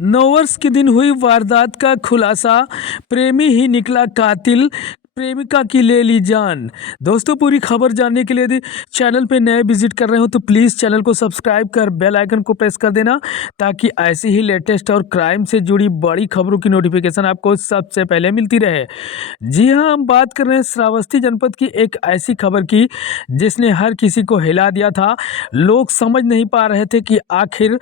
9 वर्ष के दिन हुई वारदात का खुलासा, प्रेमी ही निकला कातिल, प्रेमिका की ले ली जान। दोस्तों, पूरी खबर जानने के लिए यदि चैनल पे नए विजिट कर रहे हो तो प्लीज़ चैनल को सब्सक्राइब कर बेल आइकन को प्रेस कर देना, ताकि ऐसी ही लेटेस्ट और क्राइम से जुड़ी बड़ी खबरों की नोटिफिकेशन आपको सबसे पहले मिलती रहे। जी हाँ, हम बात कर रहे हैं श्रावस्ती जनपद की एक ऐसी खबर की जिसने हर किसी को हिला दिया था। लोग समझ नहीं पा रहे थे कि आखिर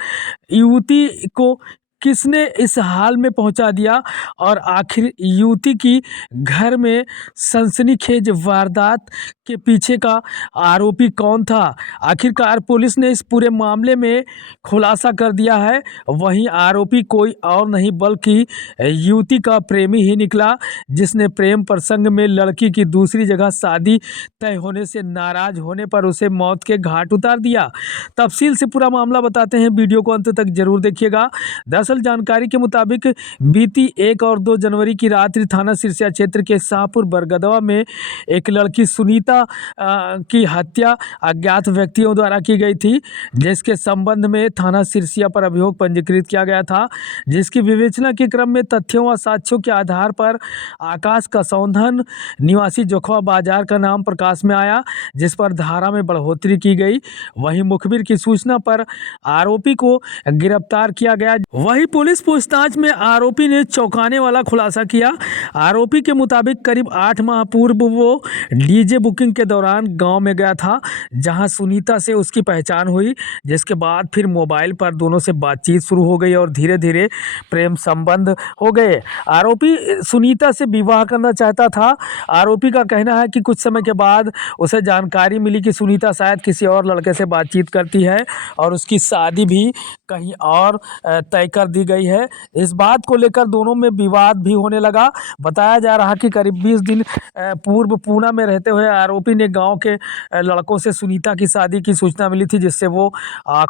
युवती को किसने इस हाल में पहुंचा दिया, और आखिर युवती की घर में सनसनीखेज वारदात के पीछे का आरोपी कौन था। आखिरकार पुलिस ने इस पूरे मामले में खुलासा कर दिया है। वहीं आरोपी कोई और नहीं बल्कि युवती का प्रेमी ही निकला, जिसने प्रेम प्रसंग में लड़की की दूसरी जगह शादी तय होने से नाराज होने पर उसे मौत के घाट उतार दिया। तफसील से पूरा मामला बताते हैं, वीडियो को अंत तक जरूर देखिएगा। दरअसल जानकारी के मुताबिक बीती 1 और 2 जनवरी की रात्रि थाना सिरसिया क्षेत्र के शाहपुर बरगदवा में एक लड़की सुनीता की हत्या अज्ञात व्यक्तियों द्वारा की गई थी, जिसके संबंध में थाना सिरसिया पर अभियोग पंजीकृत किया गया था। जिसकी विवेचना के क्रम में तथ्यों व साक्ष्यों के आधार पर आकाश कसौंधन निवासी जोखवा बाजार का नाम प्रकाश में आया, जिस पर धारा में बढ़ोतरी की गई। वहीं मुखबिर की सूचना पर आरोपी को गिरफ्तार किया गया। वहीं पुलिस पूछताछ में आरोपी ने चौंकाने वाला खुलासा किया। आरोपी के मुताबिक करीब 8 माह पूर्व वो डीजे बुकिंग के दौरान गांव में गया था, जहां सुनीता से उसकी पहचान हुई, जिसके बाद फिर मोबाइल पर दोनों से बातचीत शुरू हो गई और धीरे धीरे प्रेम संबंध हो गए। आरोपी सुनीता से विवाह करना चाहता था। आरोपी का कहना है कि कुछ समय के बाद उसे जानकारी मिली कि सुनीता शायद किसी और लड़के से बातचीत करती है और उसकी शादी भी कहीं और तय कर दी गई है। इस बात को लेकर दोनों में विवाद भी होने लगा। बताया जा रहा कि करीब 20 दिन पूर्व पूना में रहते हुए आरोपी ने गांव के लड़कों से सुनीता की शादी की सूचना मिली थी, जिससे वो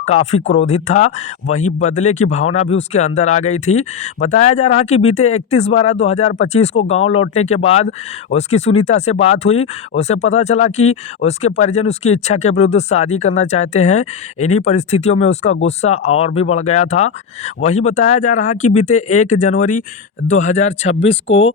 काफ़ी क्रोधित था। वहीं बदले की भावना भी उसके अंदर आ गई थी। बताया जा रहा कि बीते 31/12/2025 को गाँव लौटने के बाद उसकी सुनीता से बात हुई। उसे पता चला कि उसके परिजन उसकी इच्छा के विरुद्ध शादी करना चाहते हैं। इन्हीं परिस्थितियों में उसका गुस्सा और भी बढ़ गया था। वहीं बताया जा रहा कि बीते 1 जनवरी 2026 को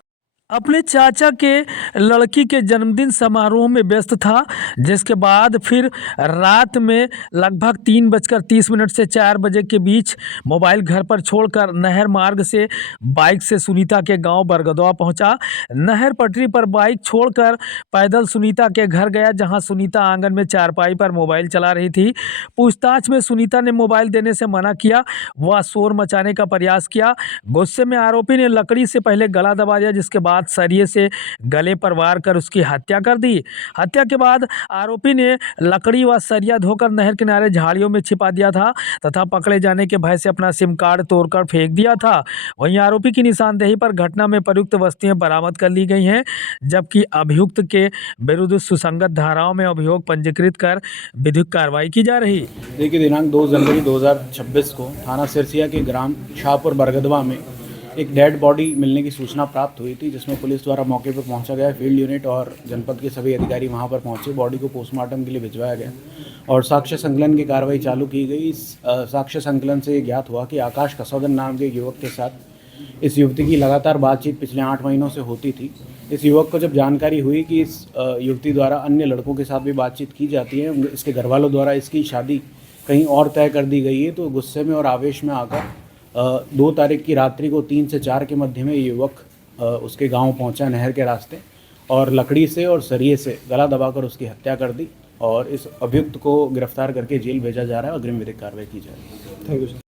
अपने चाचा के लड़की के जन्मदिन समारोह में व्यस्त था, जिसके बाद फिर रात में लगभग 3:30 से 4 बजे के बीच मोबाइल घर पर छोड़कर नहर मार्ग से बाइक से सुनीता के गांव बरगदवा पहुंचा। नहर पटरी पर बाइक छोड़कर पैदल सुनीता के घर गया, जहां सुनीता आंगन में चारपाई पर मोबाइल चला रही थी। पूछताछ में सुनीता ने मोबाइल देने से मना किया। वह शोर मचाने का प्रयास किया। गुस्से में आरोपी ने लकड़ी से पहले गला दबा दिया, जिसके बाद सरिये से गले पर वार कर उसकी हत्या कर दी। हत्या के बाद आरोपी ने लकड़ी व सरिया धोकर नहर किनारे झाड़ियों में छिपा दिया था तथा पकड़े जाने के भय से अपना सिम कार्ड तोड़कर फेंक दिया था। वहीं आरोपी की निशानदेही पर घटना में प्रयुक्त वस्तुएं बरामद कर ली गई हैं, जबकि अभियुक्त के विरुद्ध सुसंगत धाराओं में अभियोग पंजीकृत कर विधिक कार्रवाई की जा रही। देखिए, दिनांक 2 जनवरी 2026 को थाना सिरसिया के ग्राम शाहपुर बरगदवा में एक डेड बॉडी मिलने की सूचना प्राप्त हुई थी, जिसमें पुलिस द्वारा मौके पर पहुंचा गया। फील्ड यूनिट और जनपद के सभी अधिकारी वहां पर पहुंचे। बॉडी को पोस्टमार्टम के लिए भिजवाया गया और साक्ष्य संकलन की कार्रवाई चालू की गई। इस साक्ष्य संकलन से ज्ञात हुआ कि आकाश कसौदन नाम के युवक के साथ इस युवती की लगातार बातचीत पिछले 8 महीनों से होती थी। इस युवक को जब जानकारी हुई कि इस युवती द्वारा अन्य लड़कों के साथ भी बातचीत की जाती है, इसके घर वालों द्वारा इसकी शादी कहीं और तय कर दी गई है, तो गुस्से में और आवेश में आकर 2 तारीख की रात्रि को 3 से 4 के मध्य में ये युवक उसके गांव पहुंचा नहर के रास्ते, और लकड़ी से और सरिये से गला दबाकर उसकी हत्या कर दी। और इस अभियुक्त को गिरफ्तार करके जेल भेजा जा रहा है और अग्रिम विधिक कार्रवाई की जा रही है। Thank you sir.